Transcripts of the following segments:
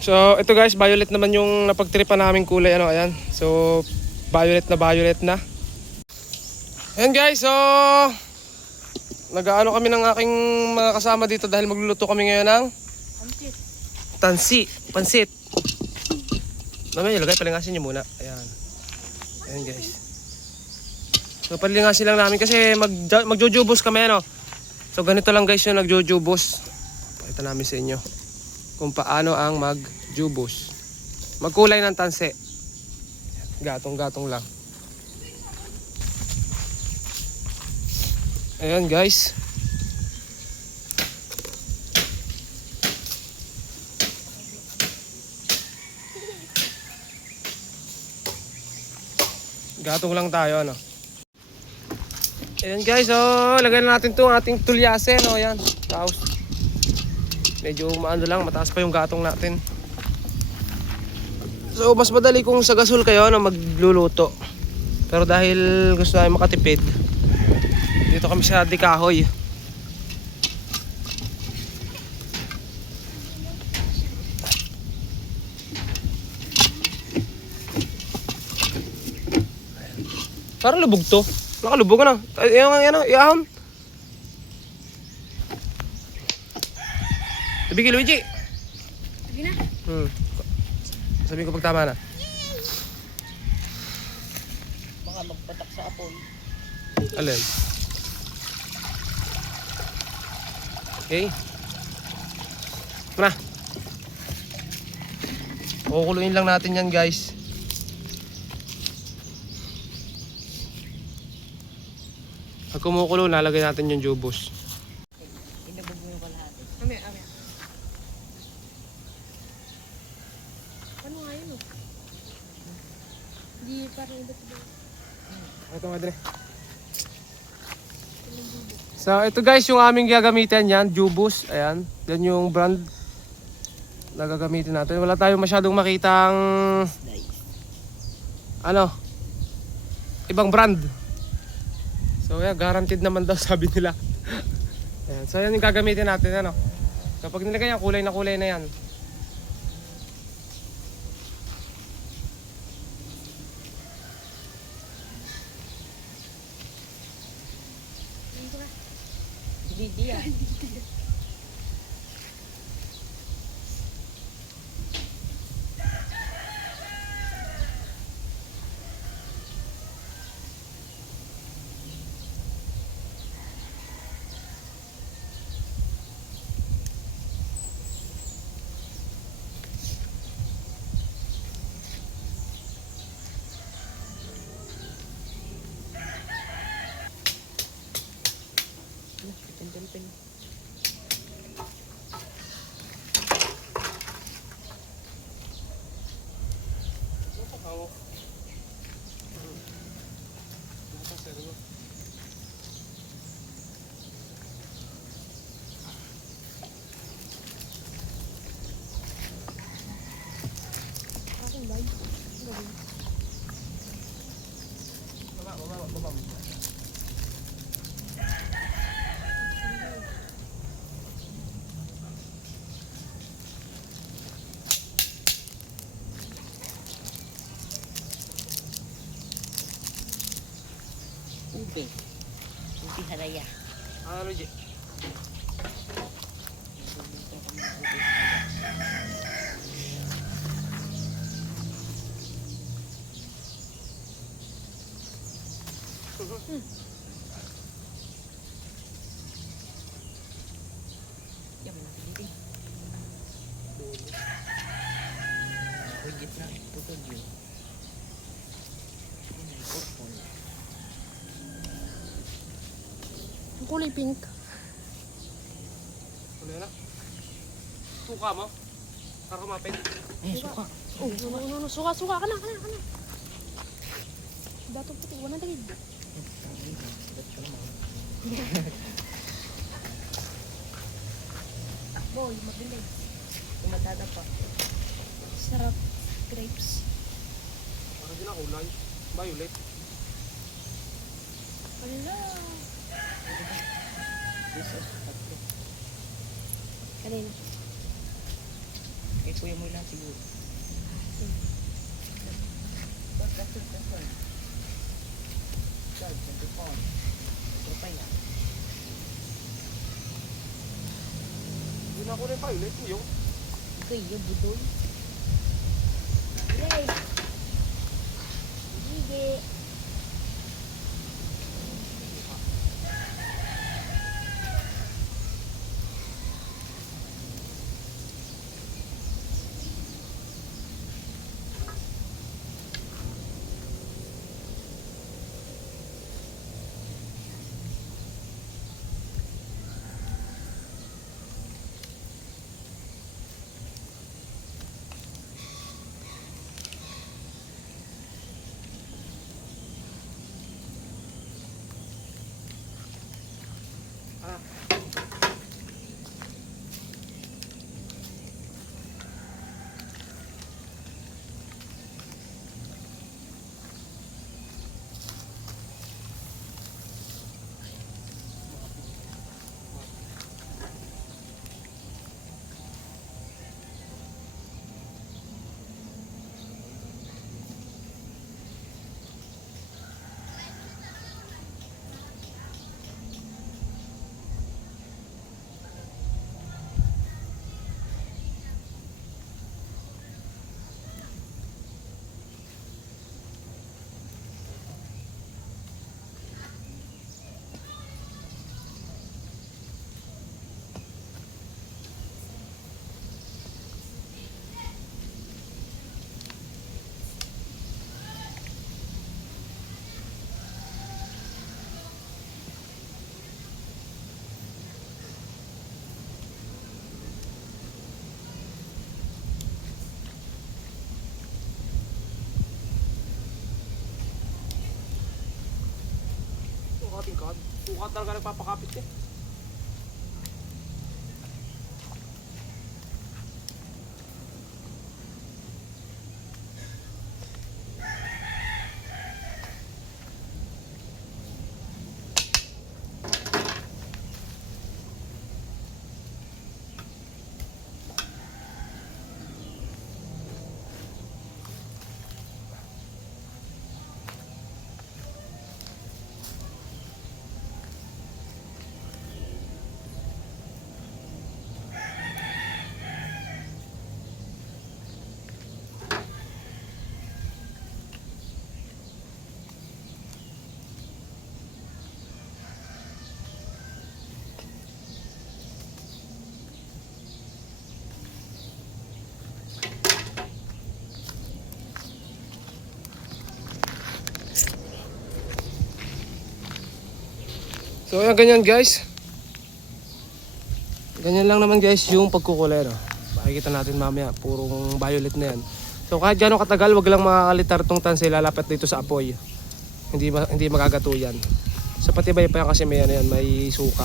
So ito guys, violet naman yung napagtripan naming kulay. Ano, ayan. So violet na. Ayan guys, so nag-aano kami ng aking mga kasama dito dahil magluluto kami ngayon ng pansit. Mamaya ilagay, palingasin nyo muna. Ayan. Ayan guys. So palingasin lang namin kasi magjujubos kami, ano. So ganito lang guys yung nagjujubos. Pakita namin sa inyo kung paano ang magjubos. Magkulay ng tansi. Gatong-gatong lang. Ayan guys. Gatong lang tayo, ano. Ayan guys, so lagyan na natin itong ating tulyase, no. Ayan, tapos medyo maano lang, mataas pa yung gatong natin. So mas madali kung sa gasol kayo na magluluto. Pero dahil gusto namin makatipid, dito kami sa Dikahoy. Parang lubog to. Nakalubog na. Ayan, iahon. Ibigay Luigi. Sige na. Sabihin ko pag tama na. Baka magpatak sa apoy. Alin? Okay. Muna. Kukuluin lang natin yan guys. Pag kumukulo, nalagay natin yung jubos. Inabog mo yung kalahati. Amaya. Ano nga yun, oh? Hindi parang iba-iba. Ito nga din. So ito guys yung aming gagamitin yan, jubos. Ayan, yan yung brand na gagamitin natin. Wala tayong masyadong makitang ano, ibang brand. So yeah, guaranteed naman daw sabi nila. Ayan, so yan yung gagamitin natin, ano. Kapag nilagay yan, kulay na yan. Hindi yan. Pin. Aking bag. Baba. Ube haraya. Ano, Luigi? Yan mo natin dito. Higit na. Putol yun. Ang kulay pink. Ano yan na? Suka mo? Para kumapit. Ay, suka. No. Suka ka na. Dato puti, wala na tagid. Boy, mabilis. Kumatada pa. Sarap. Grapes. Parang din ako, kulay. Violet. Wala. Jesus. Kanina. Kay kuya mo lang siguro. Bak, gasol. Charge, ang tupon. Tupay na. Hindi na ako rin pilot yung. Kuya, budoy. Yay! Sige. Sukat talaga nagpapakapit eh. So ayan, ganyan guys. Ganyan lang naman guys yung pagkukulay, no? Makikita natin mamaya, purong violet na yan. So kahit gano'ng katagal, wag lang makakalitar tong tansi lalapit dito sa apoy. Hindi magagato yan. Sa patibay pa yan kasi may ano yan, may suka.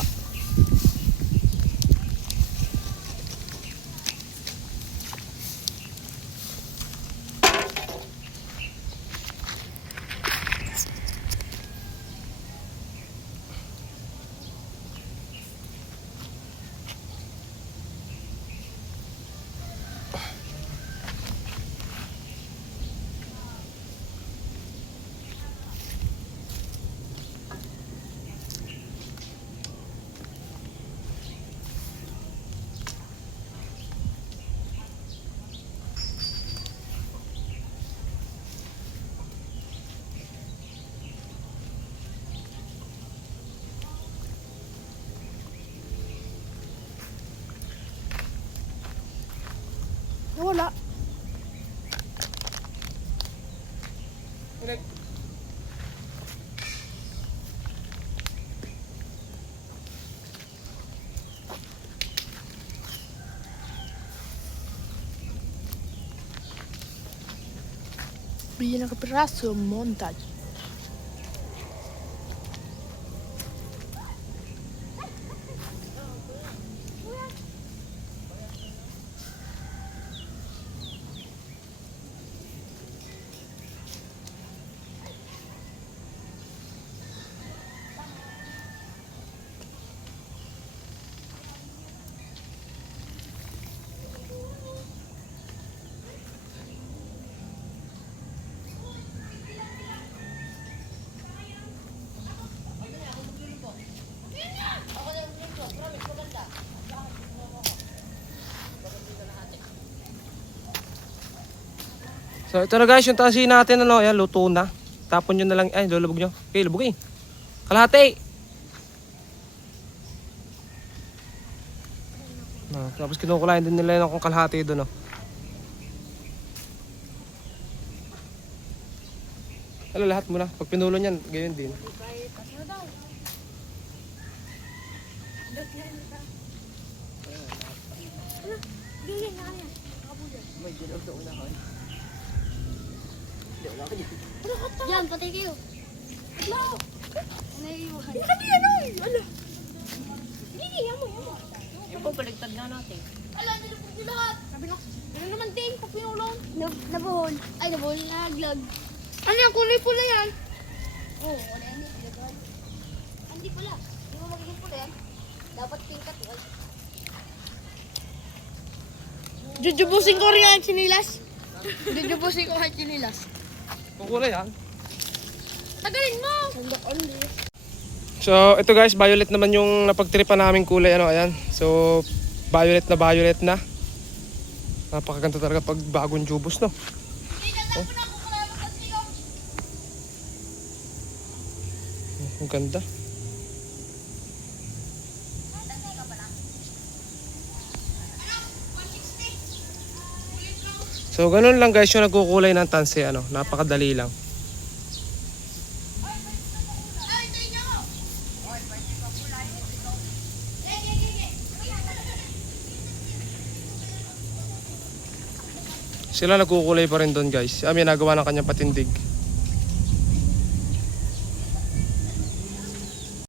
Wala. Bigyan ng kapiraso, montage. So ito na guys, yung tansi natin ano, ayan, luto na. Tapon nyo na lang, ay lulubog nyo. Okay, lubog eh. Kalahati. Tapos kinukulayan din nila yung kalahati doon. Oh. Ano lahat mo na. Pag pinulo niyan, gayon din. May ginulo na ako. Yan, patay kayo. Hello! Naiiwan. Hindi, yamo. Yung po, baligtad nga natin. Ala, nilupog niyo lahat. Sabi ko, ano naman din, pag pinulong. Nabuhol. Ay, nabuhol, naglag. Ano yung kulay pula yan? Oo, wala yan. Ilagay. Hindi pala. Hindi mo magiging pula yan. Dapat pink at white. Jujubusin ko rin ang chinilas. Jujubusin ko ang chinilas. Kung kulay yan. Tagalin mo! Sandok on So ito guys, violet naman yung napagtripan naming kulay. Ano, ayan. So violet na. Napakaganda talaga pag bagong jubos, no? Oh. Ang ganda. So ganun lang guys yung nagkukulay ng tansi, ano, napakadali lang. Sila nagkukulay pa rin doon guys. Nagawa ng kanyang patindig.